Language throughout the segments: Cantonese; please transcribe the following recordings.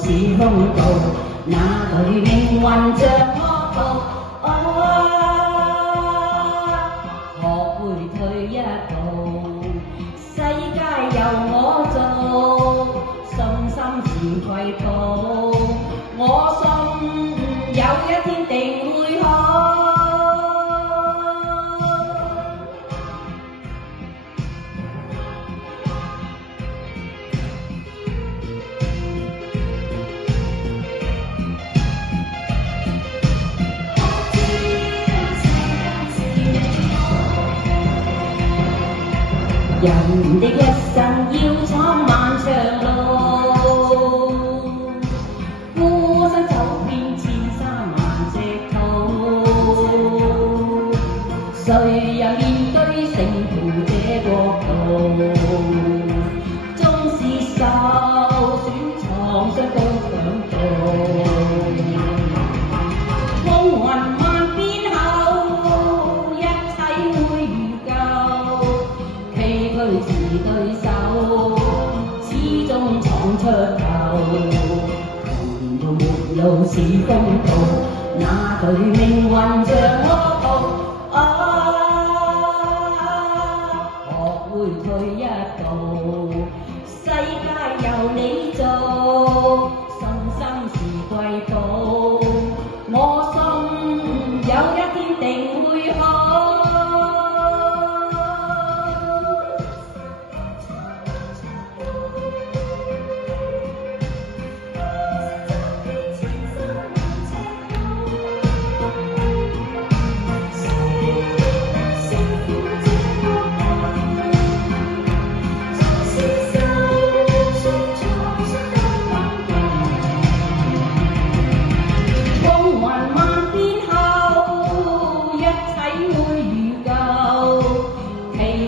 似風暴，那對命運像惡毒。學會退一步，世界由我做，信心是貴寶，我信有一天定會好。人的一生要闖漫長路，孤身走遍千山萬尺土，誰人面對成途這國度，縱是受損創傷都想做。風雲萬變後，一切會如舊。崎嶇是對手，始終闖出頭。窮途末路似風暴，那對命運像惡毒。學會退一步，世界由你做，信心是貴寶，我信有一天定會好。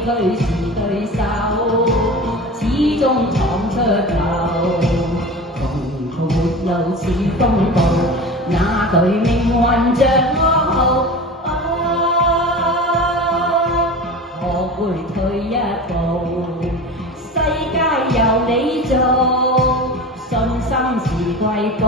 對是對手，始終闖出頭。窮途末路似風暴，那對命運像惡號。學會退一步，世界由你做，信心是貴寶。